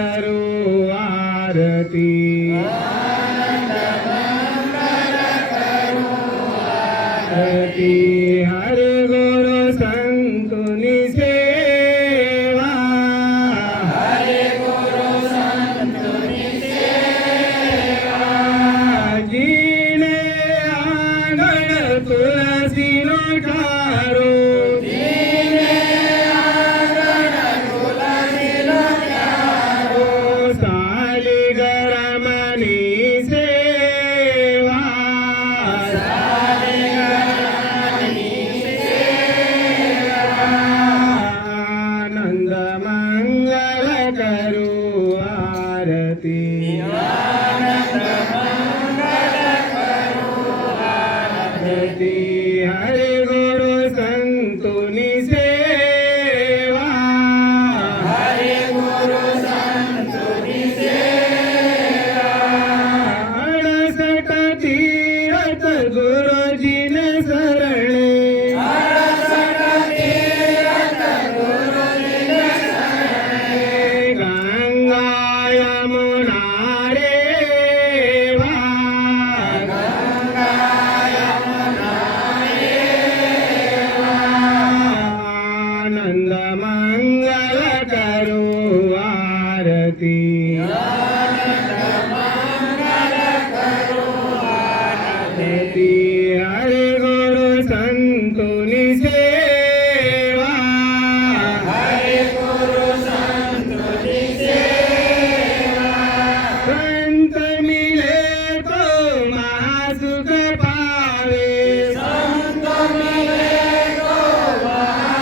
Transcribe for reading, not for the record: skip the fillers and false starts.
करू आरती आरती हरे गुरु संतुनि सेवा हरे गुरु संतुनि सेवा जीने आंगण तुलसी नो ठारो जीने आंगण तुलसी नो ठारो साली गरमनी सेवा साली गरमनी सेवा आनंद मंगल करू आरती आनंद मंगल करू आरती हरे गुरु संतुनि सेवा हरे गुरु संतुनि सेवा अडसठ तीरथ गुरुजीन सरणे अडसठ तीरथ गुरुजीन सरणे गंगा यमुना रेवा गंगा यमुना रेवा आनंद मंगल करू आरती आनंद